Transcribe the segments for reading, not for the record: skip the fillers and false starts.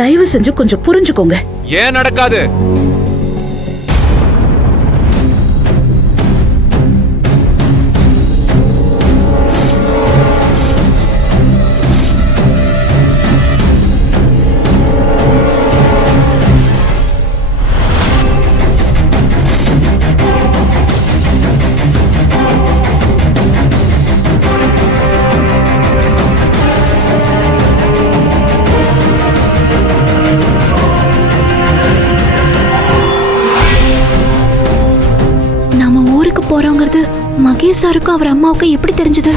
தயவு செஞ்சு கொஞ்சம் புரிஞ்சுக்கோங்க. ஏன் நடக்காது? போறோங்கிறது மகேஷ் சாருக்கும் அவர் அம்மாவுக்கும் எப்படி தெரிஞ்சது?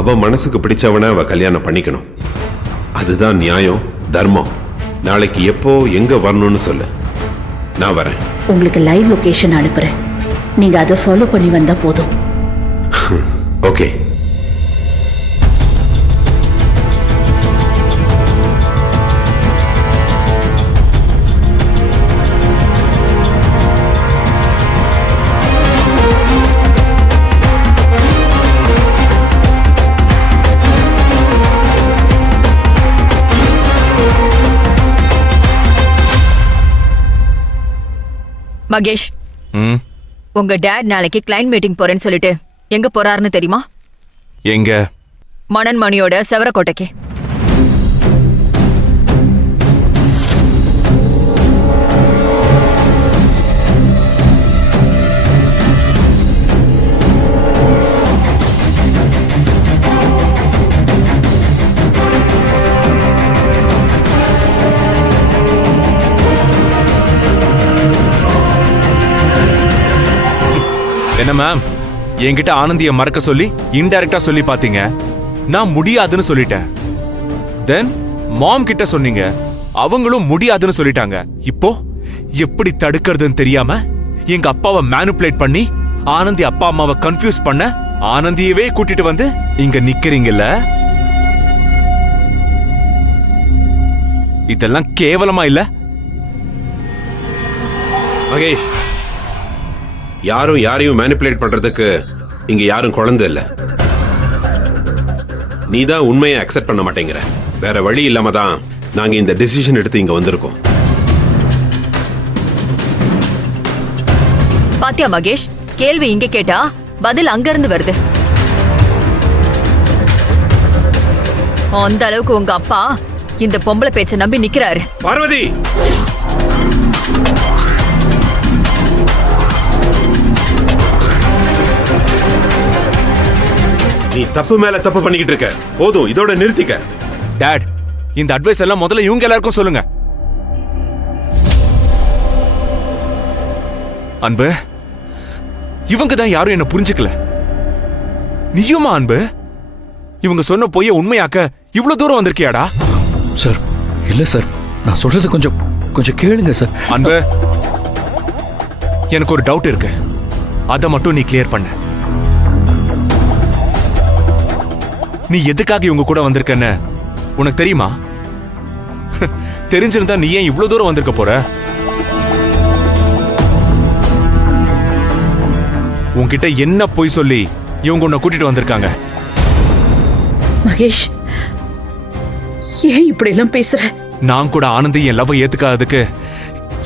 அவ மனசுக்கு பிடிச்சவனை அவ கல்யாணம் பண்ணிக்கணும். அதுதான் நியாயம், தர்மம். நாளைக்கு எப்போ எங்க வரணும்னு சொல்லு, நான் வரேன். உங்களுக்கு லைவ் லொகேஷன் அனுப்புறேன், நீங்க அதை ஃபாலோ பண்ணி வந்தா போதும். ஓகே. மகேஷ், உங்க டாட் நாளைக்கு கிளைண்ட் மீட்டிங் போறேன்னு சொல்லிட்டு எங்க போறாருன்னு தெரியுமா? எங்க? மணன்மணியோட செவரக்கோட்டைக்கு. என்ன மேம், என்கிட்ட ஆனந்திய மறக்க சொல்லி இன்டைரக்டா சொல்லி பாத்தீங்க, நான் முடியாதுன்னு சொல்லிட்டேன். தென் மாம் கிட்ட சொன்னீங்க, அவங்களும் முடியாதுன்னு சொல்லிட்டாங்க. இப்போ எப்படி தடுக்கிறதுன்னு தெரியாம எங்க அப்பாவை மேனிபுலேட் பண்ணி ஆனந்தி அப்பா அம்மாவை கன்ஃபியூஸ் பண்ண ஆனந்தியவே கூட்டிட்டு வந்து இங்க நிக்கிறீங்கல்ல? இதெல்லாம் கேவலமா இல்ல? மகேஷ், யாரும் யாரையும் மேனிபுலேட் பண்றதுக்கு இங்க யாரும் குழந்தை இல்ல. நீ தான் உண்மையை அக்செப்ட் பண்ண மாட்டேங்கிற. வேற வழி இல்லாம தான் நாங்க இந்த டிசிஷன் எடுத்து இங்க வந்திருக்கோம். பாத்தியா மகேஷ், கேள்வி இங்க கேட்டா பதில் அங்க இருந்து வருது. அந்த அளவுக்கு உங்க அப்பா இந்த பொம்பளை பேச்ச நம்பி நிக்கிறாரு. பார்வதி, நீ தப்பு மேல தப்பு பண்ணிக்கிட்டு இருக்க. போதும், இதோட நிறுத்திக்க. டாட், இந்த அட்வைஸ் எல்லாம் முதல்ல இவங்க எல்லாருக்கும் சொல்லுங்க. அன்பு, இவங்க தான் யாரும் என்ன புரிஞ்சுக்கல. நீயுமா அன்பு? இவங்க சொன்ன பொய்ய உண்மையாக்க இவ்வளவு தூரம் வந்திருக்கியாடா? சார், இல்ல சார், நான் சொல்றது கொஞ்சம் கேளுங்க சார். அன்பு, எனக்கு ஒரு டவுட் இருக்கு, அதை மட்டும் நீ கிளியர் பண்ண. நீ எதுக்காக இவங்க கூட வந்திருக்கன்னு உனக்கு தெரியுமா? தெரிஞ்சிருந்தா நீ ஏன் இவ்வளவு தூரம் வந்திருக்க போற? உன்கிட்ட என்ன பொய் சொல்லி இவங்க உன்னை கூட்டிட்டு வந்திருக்காங்க? மகேஷ், ஏன் இப்படி எல்லாம் பேசுற? நான் கூட ஆனந்தி என் லவ் ஏத்துக்காததுக்கு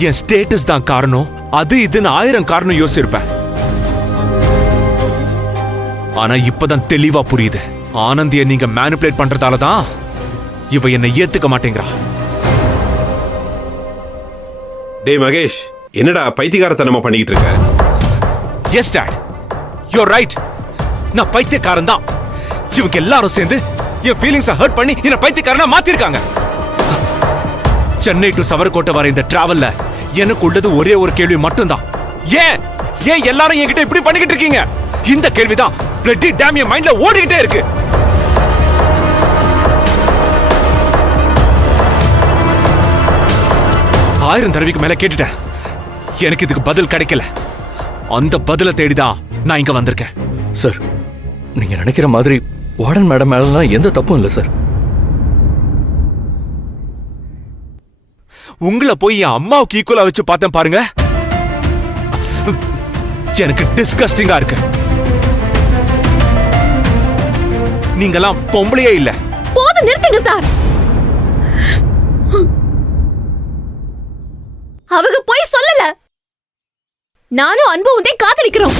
என் ஸ்டேட்டஸ் தான் காரணம், அது இதுன்னு 1000 காரணம் யோசிச்சிருப்பேன். ஆனா இப்பதான் தெளிவா புரியுது, ஆனந்திய நீங்க மேனிபுலேட் பண்றதால தான் இவ என்னை ஏத்துக்க மாட்டேங்கிறா. டேய் மகேஷ், என்னடா பைத்தியக்காரத்தனமா பண்ணிக்கிட்டு இருக்க? Yes dad, you are right. நான் பைத்தியக்காரன் தான். இவங்க எல்லாரும் சேர்ந்து என் ஃபீலிங்ஸை ஹர்ட் பண்ணி என்ன பைத்தியக்காரனா மாத்திருக்காங்க. சென்னை டு சவரக்கோட்டை வர இந்த டிராவல்ல எனக்கு உள்ளது ஒரே ஒரு கேள்வி மட்டும்தான். ஏன் ஏன் எல்லாரும் என்கிட்ட இப்படி பண்ணிக்கிட்டு இருக்கீங்க? இந்த கேள்விதான் பிளட்டி டேம் என் மைண்ட்ல ஓடிக்கிட்டே இருக்கு. 1000 தடவைக்கு மேல கேட்டுட்டேன். எனக்கு இதுக்கு பதில் கிடைக்கல. அந்த பதிலை தேடிதான் நான் இங்க வந்திருக்கேன். சார், நீங்க நினைக்கிற மாதிரி வார்டன் மேடம் மேலாம் எந்த தப்பும் இல்லை சார். உங்களை போய் என் அம்மாவுக்கு ஈக்குவலா வச்சு பார்த்தேன் பாருங்க. எனக்கு டிஸ்கஸ்டிங்கா இருக்கு. நீங்கெல்லாம் பொம்பளையே இல்ல. போதும், நிறுத்துங்க சார். அவங்க போய் சொல்லல. நானும் அன்பும் காதலிக்கிறோம்.